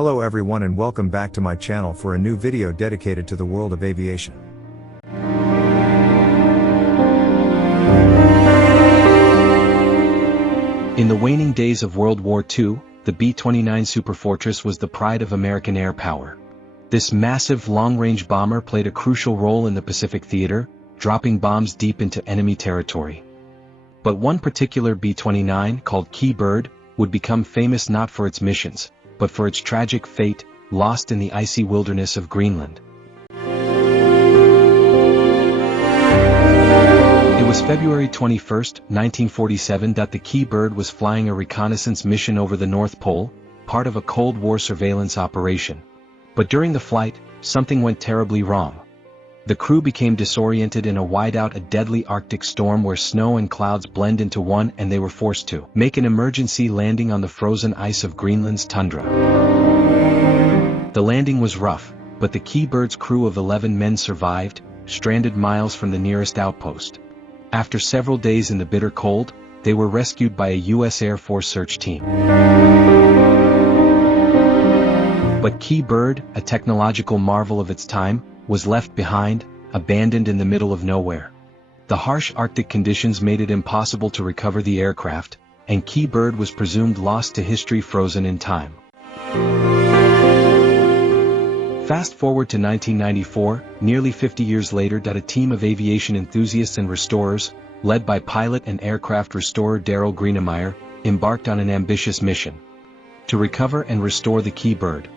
Hello everyone and welcome back to my channel for a new video dedicated to the world of aviation. In the waning days of World War II, the B-29 Superfortress was the pride of American air power. This massive long-range bomber played a crucial role in the Pacific theater, dropping bombs deep into enemy territory. But one particular B-29, called Kee Bird, would become famous not for its missions, but for its tragic fate, lost in the icy wilderness of Greenland. It was February 21, 1947 that the Kee Bird was flying a reconnaissance mission over the North Pole, part of a Cold War surveillance operation. But during the flight, something went terribly wrong. The crew became disoriented in a deadly Arctic storm where snow and clouds blend into one, and they were forced to make an emergency landing on the frozen ice of Greenland's tundra. The landing was rough, but the Kee Bird's crew of 11 men survived, stranded miles from the nearest outpost. After several days in the bitter cold, they were rescued by a U.S. Air Force search team. But Kee Bird, a technological marvel of its time, was left behind, abandoned in the middle of nowhere. The harsh Arctic conditions made it impossible to recover the aircraft, and Kee Bird was presumed lost to history, frozen in time. Fast forward to 1994, nearly 50 years later, that a team of aviation enthusiasts and restorers, led by pilot and aircraft restorer Darrell Greenemeier, embarked on an ambitious mission to recover and restore the Kee Bird.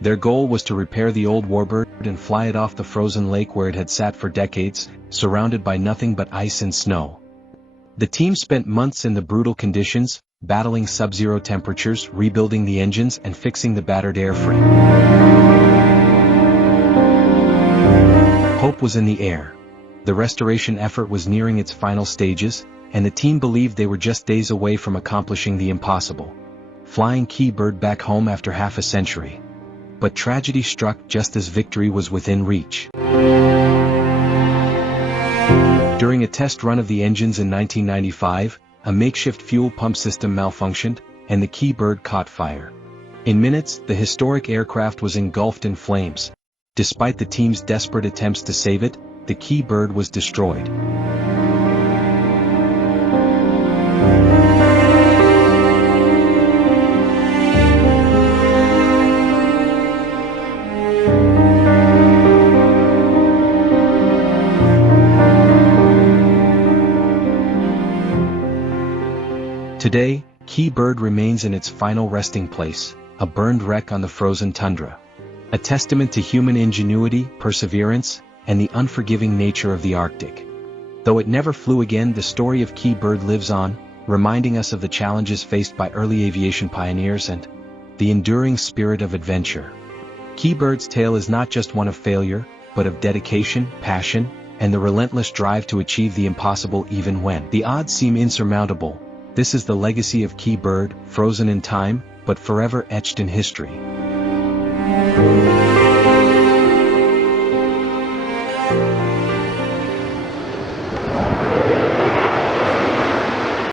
Their goal was to repair the old warbird and fly it off the frozen lake where it had sat for decades, surrounded by nothing but ice and snow. The team spent months in the brutal conditions, battling sub-zero temperatures, rebuilding the engines and fixing the battered airframe. Hope was in the air. The restoration effort was nearing its final stages, and the team believed they were just days away from accomplishing the impossible: flying Kee Bird back home after half a century. But tragedy struck just as victory was within reach. During a test run of the engines in 1995, a makeshift fuel pump system malfunctioned, and the Kee Bird caught fire. In minutes, the historic aircraft was engulfed in flames. Despite the team's desperate attempts to save it, the Kee Bird was destroyed. Today, Kee Bird remains in its final resting place, a burned wreck on the frozen tundra. A testament to human ingenuity, perseverance, and the unforgiving nature of the Arctic. Though it never flew again, the story of Kee Bird lives on, reminding us of the challenges faced by early aviation pioneers and the enduring spirit of adventure. Kee Bird's tale is not just one of failure, but of dedication, passion, and the relentless drive to achieve the impossible even when the odds seem insurmountable. This is the legacy of Kee Bird, frozen in time, but forever etched in history.